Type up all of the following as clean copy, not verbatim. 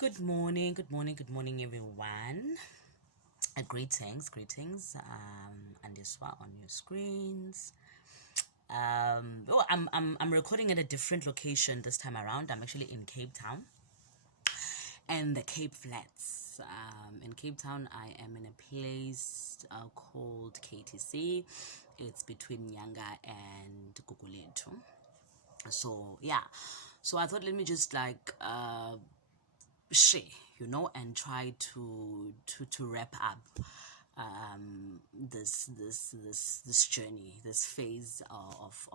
Good morning, everyone. Greetings, and this one on your screens. I'm recording at a different location this time around. I'm actually in Cape Town and the Cape Flats. In Cape Town, I am in a place called KTC. It's between Nyanga and Gugulethu. So yeah, so I thought let me just share, and try to wrap up this journey, this phase of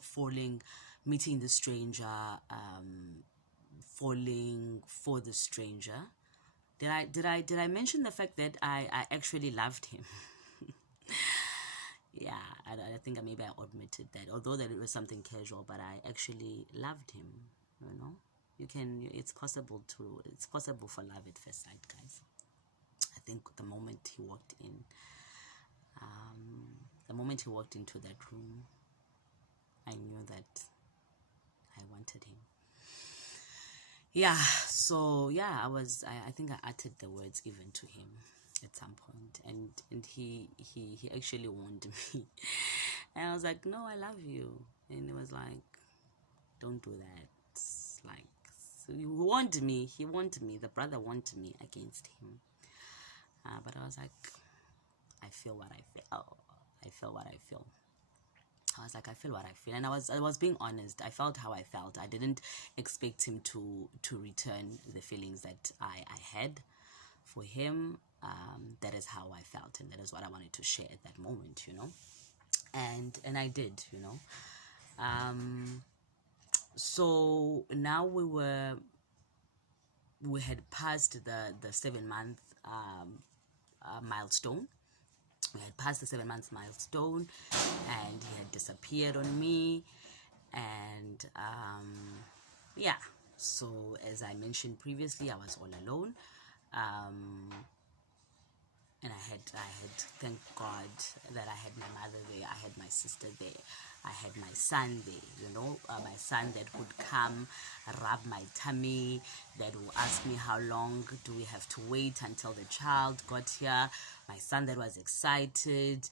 falling, meeting the stranger, falling for the stranger. Did I mention the fact that I actually loved him? Yeah, I think maybe I admitted that, although that it was something casual, but I actually loved him. It's possible for love at first sight, guys. I think the moment he walked into that room, I knew that I wanted him. Yeah, so yeah, I think I uttered the words even to him at some point, and he actually warned me. And I was like, no, I love you. And he was like, don't do that. Like, so he warned me, the brother warned me against him. But I was like, I feel what I feel. I feel what I feel. I was like, I feel what I feel, and I was being honest. I felt how I felt. I didn't expect him to return the feelings that I had for him. That is how I felt, and that is what I wanted to share at that moment, and I did, so now we had passed the 7 month milestone. We had passed the 7 months milestone, and he had disappeared on me. And yeah, so as I mentioned previously, I was all alone. And I had thank God that I had my mother there, I had my sister there, I had my son there, my son that would come rub my tummy, that will ask me how long do we have to wait until the child got here. My son that was excited,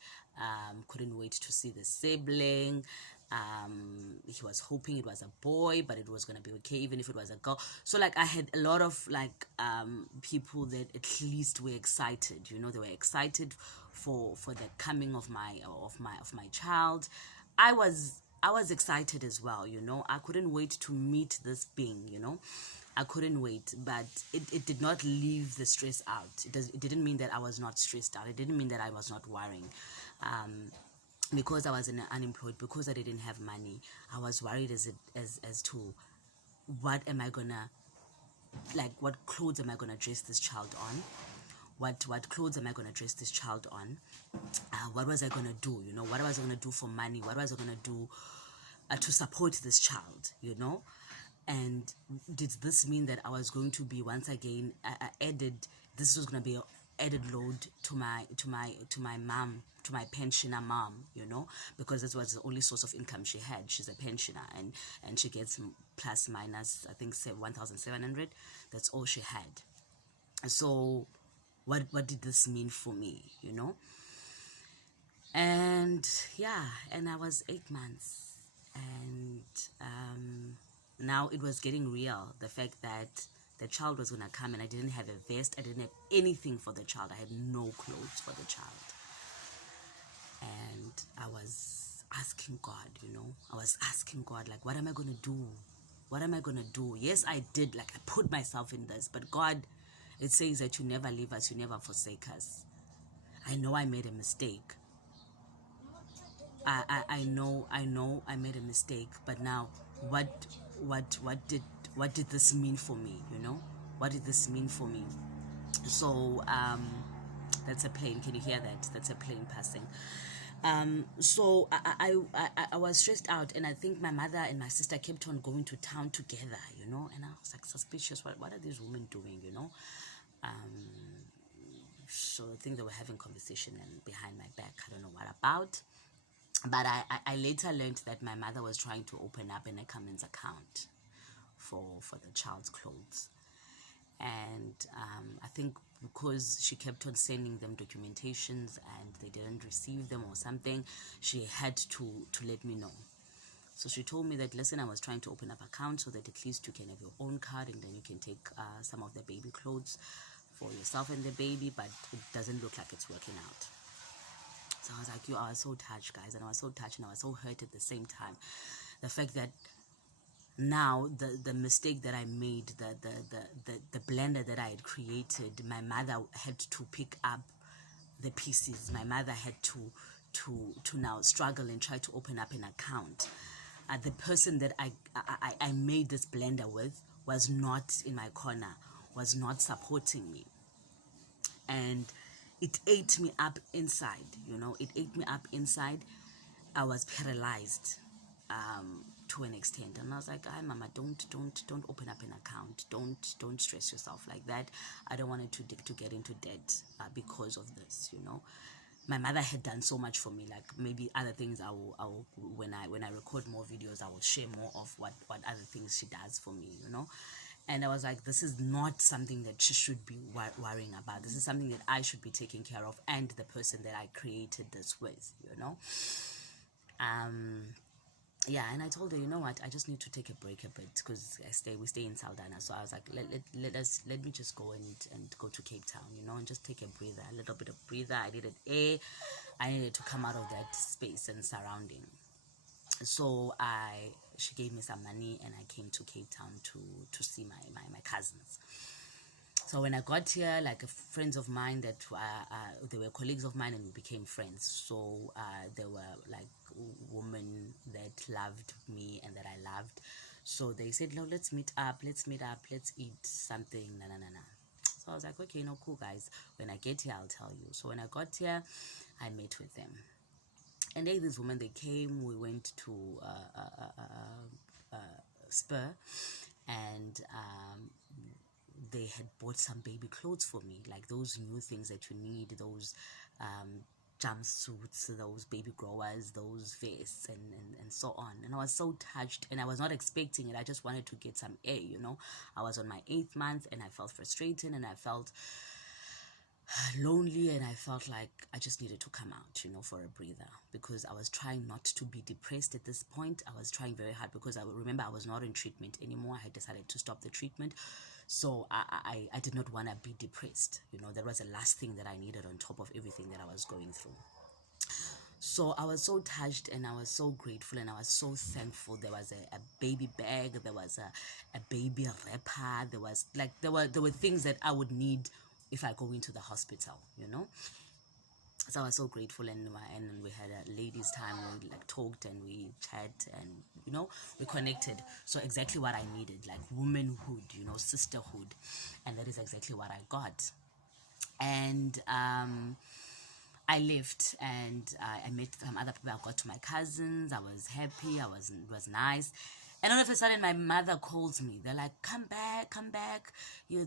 couldn't wait to see the sibling. He was hoping it was a boy, but it was gonna be okay even if it was a girl. So I had a lot of people that at least were excited. They were excited for the coming of my child. I was excited as well. I couldn't wait to meet this being. I couldn't wait, but it did not leave the stress out. It didn't mean that I was not stressed out. It didn't mean that I was not worrying. Because I was unemployed, because I didn't have money, I was worried as to what am I gonna, what clothes am I gonna dress this child on, what clothes am I gonna dress this child on, what was I gonna do, what was I gonna do for money, what was I gonna do to support this child, and did this mean that I was going to be once again this was going to be an added load to my mom, to my pensioner mom, because this was the only source of income she had. She's a pensioner, and she gets plus minus, I think, 1,700. That's all she had. So what did this mean for me, and yeah, and I was 8 months, and now it was getting real. The fact that the child was gonna come, and I didn't have a vest, I didn't have anything for the child, I had no clothes for the child. And I was asking God, what am I gonna do? What am I gonna do? Yes, I did, I put myself in this, but God, it says that you never leave us, you never forsake us. I know I made a mistake. I know I made a mistake, but now what did this mean for me? What did this mean for me? So that's a plane. Can you hear that? That's a plane passing. So I was stressed out, and I think my mother and my sister kept on going to town together, and I was suspicious. What are these women doing? So I think they were having conversation and behind my back. I don't know what about. But I later learned that my mother was trying to open up an Ackermans account for the child's clothes. And I think because she kept on sending them documentations and they didn't receive them or something, she had to let me know. So she told me that, listen, I was trying to open up accounts so that at least you can have your own card and then you can take some of the baby clothes for yourself and the baby, but it doesn't look like it's working out. So I was like, I was so touched, guys, and I was so touched and I was so hurt at the same time. The fact that now the mistake that I made, the blender that I had created, my mother had to pick up the pieces. My mother had to now struggle and try to open up an account. The person that I made this blender with was not in my corner, was not supporting me, and it ate me up inside. It ate me up inside. I was paralyzed to an extent, and I was like, "Hi, Mama, don't open up an account. Don't stress yourself like that. I don't want it to get into debt because of this." My mother had done so much for me. Like, maybe other things I will when I record more videos, I will share more of what other things she does for me. And I was like, this is not something that she should be worrying about. This is something that I should be taking care of, and the person that I created this with. Yeah, and I told her, you know what, I just need to take a break a bit because we stay in Saldanha. So I was like, let me just go and go to Cape Town, and just take a little bit of breather. I needed air. I needed to come out of that space and surrounding. So she gave me some money and I came to Cape Town to see my cousins. So when I got here, like, friends of mine that they were colleagues of mine and we became friends. So there were like women that loved me and that I loved. So they said, no, let's meet up, let's eat something, na. So I was like, okay, cool, guys. When I get here, I'll tell you. So when I got here, I met with them. And these women, they came, we went to Spur, and they had bought some baby clothes for me, like those new things that you need, those jumpsuits, those baby growers, those vests, and so on. And I was so touched, and I was not expecting it. I just wanted to get some air. I was on my 8th month and I felt frustrated and I felt lonely, and I felt like I just needed to come out, for a breather, because I was trying not to be depressed at this point. I was trying very hard because I remember I was not in treatment anymore. I had decided to stop the treatment. So I did not want to be depressed. That was the last thing that I needed on top of everything that I was going through. So I was so touched and I was so grateful and I was so thankful. There was a baby bag, there was a baby wrapper, there were things that I would need if I go into the hospital, So I was so grateful, and we had a ladies' time. We talked and we chat and we connected. So exactly what I needed, like womanhood, sisterhood, and that is exactly what I got. And I left and I met some other people. I got to my cousins. I was happy. It was nice. And all of a sudden, my mother calls me. They're like, come back. You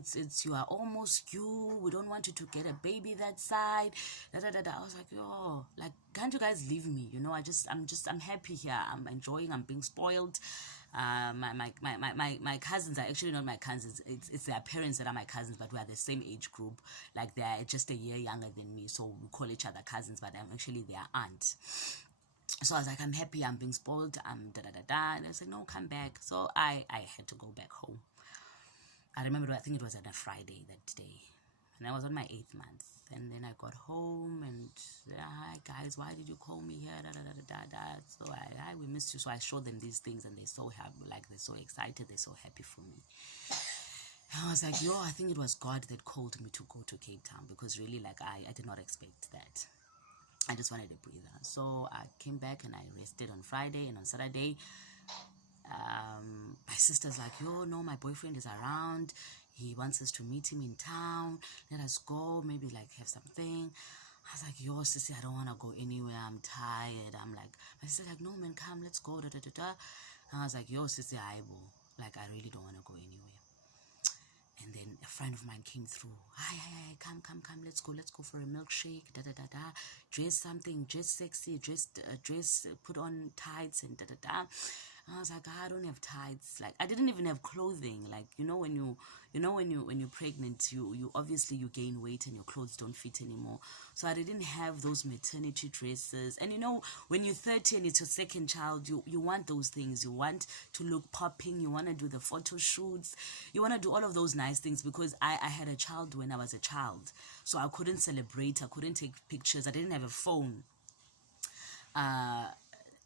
are almost due. We don't want you to get a baby that side. I was like, yo, can't you guys leave me? I'm happy here. I'm enjoying. I'm being spoiled. My cousins are actually not my cousins. It's their parents that are my cousins, but we are the same age group. Like, they're just a year younger than me, so we call each other cousins, but I'm actually their aunt. So I was like, I'm happy, I'm being spoiled, I'm And they said, no, come back. So I had to go back home. I remember, I think it was on a Friday that day, and I was on my 8th month. And then I got home and, hi guys, why did you call me here? So we missed you. So I showed them these things and they're so happy, they're so excited, they're so happy for me. And I was like, I think it was God that called me to go to Cape Town, because really, I did not expect that. I just wanted a breather. So I came back and I rested on Friday, and on Saturday, my sister's like, no, my boyfriend is around. He wants us to meet him in town. Let us go, maybe have something. I was like, sissy, I don't want to go anywhere. I'm tired. I'm like, my sister's like, no, man, come, let's go. And I was like, sissy, I really don't want to go anywhere. And then a friend of mine came through. Hi, come, let's go for a milkshake, dress something, dress sexy, dress, put on tights and I was like, I don't have tights. Like, I didn't even have clothing. Like, when you're pregnant, you obviously you gain weight and your clothes don't fit anymore. So I didn't have those maternity dresses. And when you're 30 and it's your second child, you want those things. You want to look popping. You want to do the photo shoots. You want to do all of those nice things, because I had a child when I was a child. So I couldn't celebrate. I couldn't take pictures. I didn't have a phone.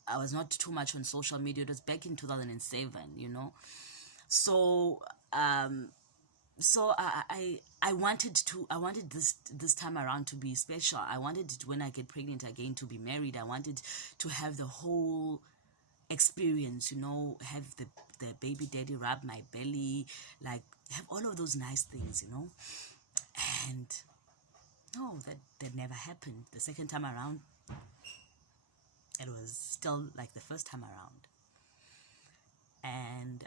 I was not too much on social media. It was back in 2007, So I wanted this time around to be special. I wanted it, when I get pregnant again, to be married. I wanted to have the whole experience, have the baby daddy rub my belly, like have all of those nice things, And no, that never happened. The second time around, it was still like the first time around. And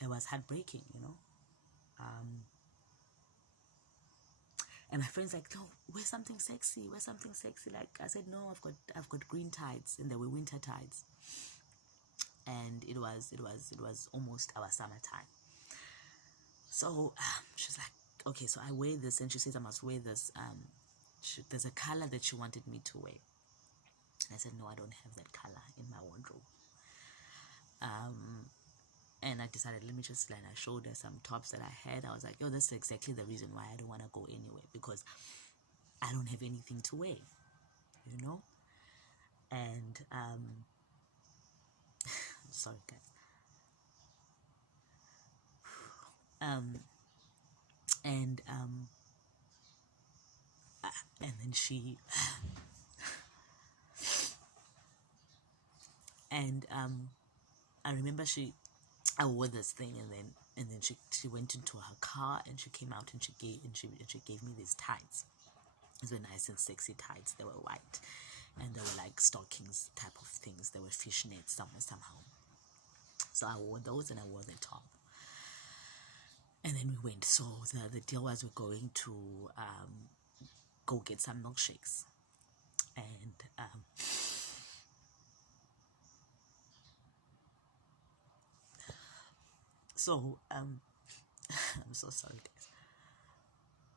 it was heartbreaking, and my friends like, no, wear something sexy. Like I said, no, I've got green tights, and they were winter tights. And it was almost our summertime. So she's like, okay, so I wear this, and she says I must wear this. There's a color that she wanted me to wear. And I said, no, I don't have that color in my wardrobe. And I decided, let me just learn. I showed her some tops that I had. I was like, yo, that's exactly the reason why I don't want to go anywhere, because I don't have anything to wear, And sorry guys. And then she and I remember I wore this thing, and then she went into her car, and she came out, and she gave me these tights. These were nice and sexy tights. They were white, and they were like stockings type of things. They were fishnets somehow. So I wore those, and I wore the top. And then we went. So the deal was, we're going to go get some milkshakes, and so I'm so sorry guys.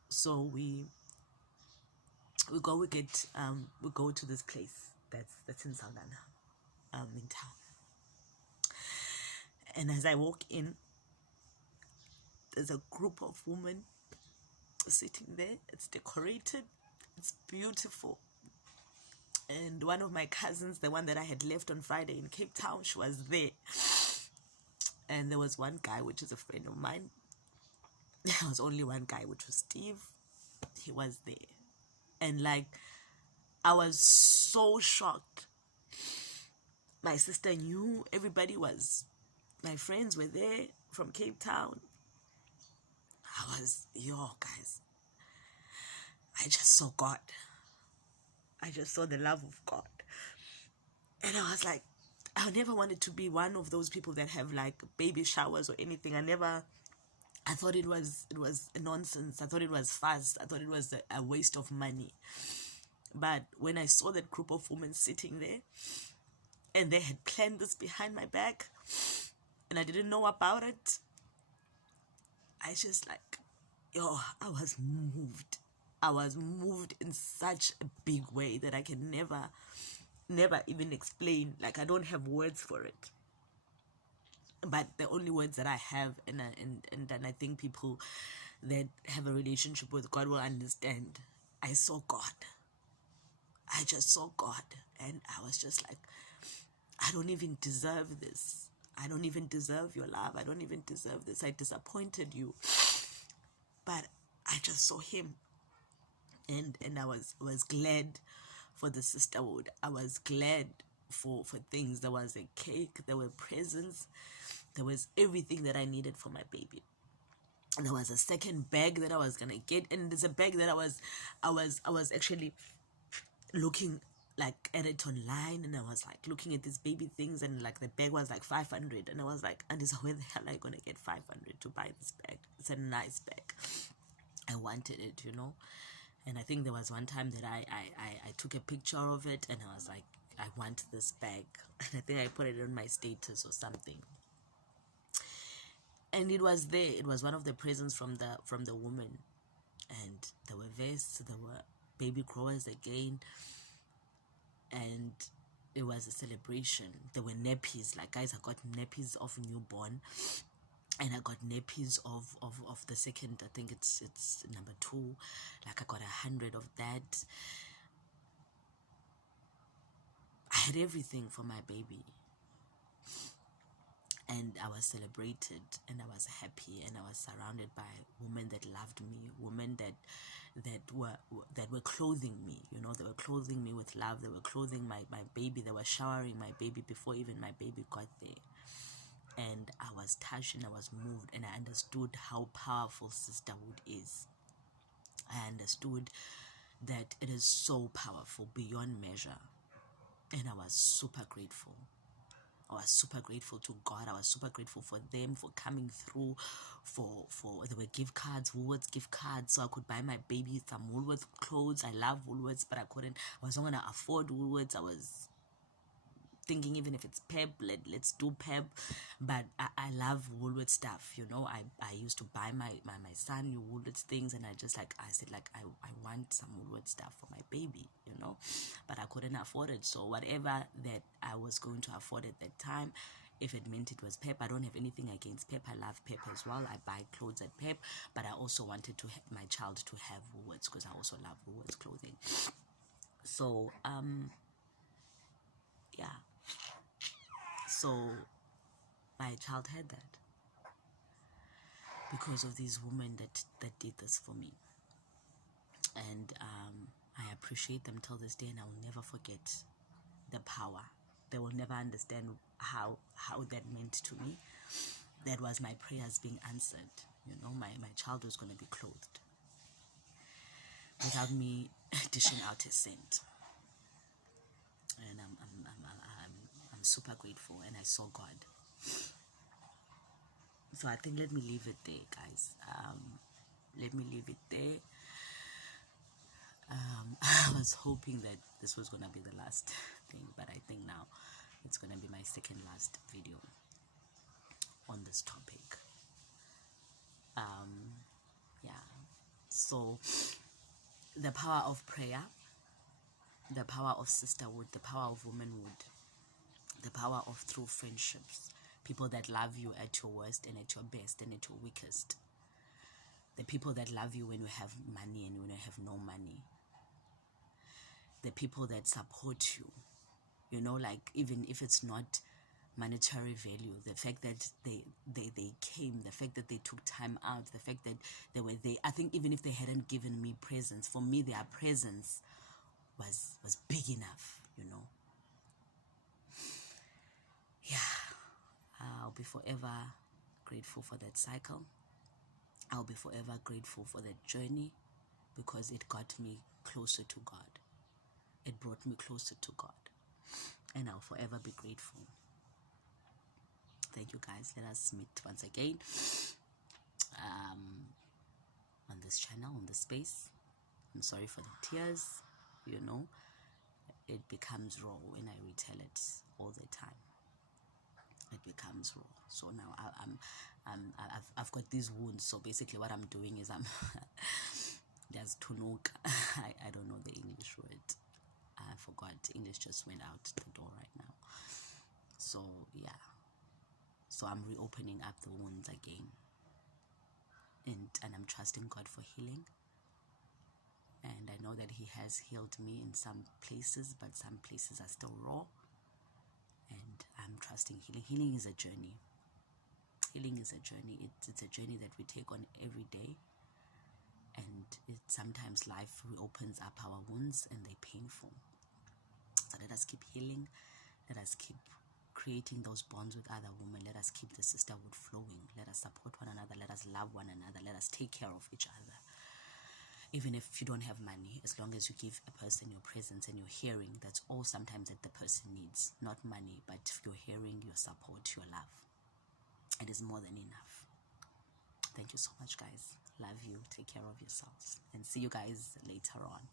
So we go to this place that's in Salana, in town. And as I walk in, there's a group of women sitting there. It's decorated, it's beautiful. And one of my cousins, the one that I had left on Friday in Cape Town, she was there. And there was one guy, which is a friend of mine. There was only one guy, which was Steve. He was there. And like, I was so shocked. My sister knew, my friends were there from Cape Town. Guys, I just saw God. I just saw the love of God. And I was like, I never wanted to be one of those people that have like baby showers or anything. I thought it was nonsense. I thought it was fast. I thought it was a waste of money. But when I saw that group of women sitting there, and they had planned this behind my back, and I didn't know about it, I just like, I was moved. I was moved in such a big way that I can never even explain. Like, I don't have words for it. But the only words that I have, and I think people that have a relationship with God will understand, I saw God. I just saw God. And I was just like, I don't even deserve this. I don't even deserve your love. I don't even deserve this. I disappointed you. But I just saw him. And I was glad for the sisterhood. I was glad for things. There was a cake, there were presents, there was everything that I needed for my baby. And there was a second bag that I was gonna get, and there's a bag that I was actually looking like at it online, and I was like looking at these baby things, and like the bag was like 500, and I was like, Andisa, where the hell are you gonna get 500 to buy this bag? It's a nice bag. I wanted it, And I think there was one time that I took a picture of it, and I was like, I want this bag. And I think I put it on my status or something. And it was there. It was one of the presents from the woman. And there were vests, there were baby growers again. And it was a celebration. There were nappies. Like, guys, I got nappies of newborn. And I got nappies of the second, I think it's number 2. Like, I got 100 of that. I had everything for my baby. And I was celebrated, and I was happy, and I was surrounded by women that loved me, women that were clothing me. You know, they were clothing me with love. They were clothing my baby. They were showering my baby before even my baby got there. And I was touched, and I was moved, and I understood how powerful sisterhood is. I understood that it is so powerful beyond measure, and I was super grateful. I was super grateful to God. I was super grateful for them, for coming through, for there were gift cards, Woolworths gift cards, so I could buy my baby some Woolworths clothes. I love Woolworths, but I wasn't gonna afford Woolworths. I was thinking, even if it's Pep, let's do Pep. But I love Woolworths stuff, you know. I used to buy my son new Woolworths things, and I said I want some Woolworths stuff for my baby, you know. But I couldn't afford it, so whatever that I was going to afford at that time, if it meant it was Pep, I don't have anything against Pep. I love Pep as well. I buy clothes at Pep, but I also wanted to my child to have Woolworths, because I also love Woolworths clothing. So yeah. So my child had that because of these women that did this for me. And I appreciate them till this day, and I will never forget the power. They will never understand how that meant to me. That was my prayers being answered. You know, my child was going to be clothed without me dishing out a cent. And I'm super grateful, and I saw God. So I think let me leave it there, guys. Let me leave it there. I was hoping that this was going to be the last thing, but I think now it's going to be my second last video on this topic. Yeah. So the power of prayer, the power of sisterhood, the power of womanhood, the power of true friendships, people that love you at your worst and at your best and at your weakest, the people that love you when you have money and when you have no money, the people that support you, you know, like, even if it's not monetary value, the fact that they came, the fact that they took time out, the fact that they were there. I think even if they hadn't given me presents, for me their presence was big enough, you know. Yeah, I'll be forever grateful for that cycle. I'll be forever grateful for that journey, because it got me closer to God. It brought me closer to God, and I'll forever be grateful. Thank you, guys. Let us meet once again on this channel, on this space. I'm sorry for the tears, you know. It becomes raw when I retell it all the time. It becomes raw. So now I've got these wounds. So basically what I'm doing is there's tunuk. I don't know the English word. I forgot. English just went out the door right now. So yeah. So I'm reopening up the wounds again. And I'm trusting God for healing. And I know that He has healed me in some places, but some places are still raw. And I'm trusting healing. Healing is a journey. Healing is a journey. It's a journey that we take on every day. And sometimes life reopens up our wounds, and they're painful. So let us keep healing. Let us keep creating those bonds with other women. Let us keep the sisterhood flowing. Let us support one another. Let us love one another. Let us take care of each other. Even if you don't have money, as long as you give a person your presence and your hearing, that's all sometimes that the person needs. Not money, but your hearing, your support, your love. It is more than enough. Thank you so much, guys. Love you. Take care of yourselves. And see you guys later on.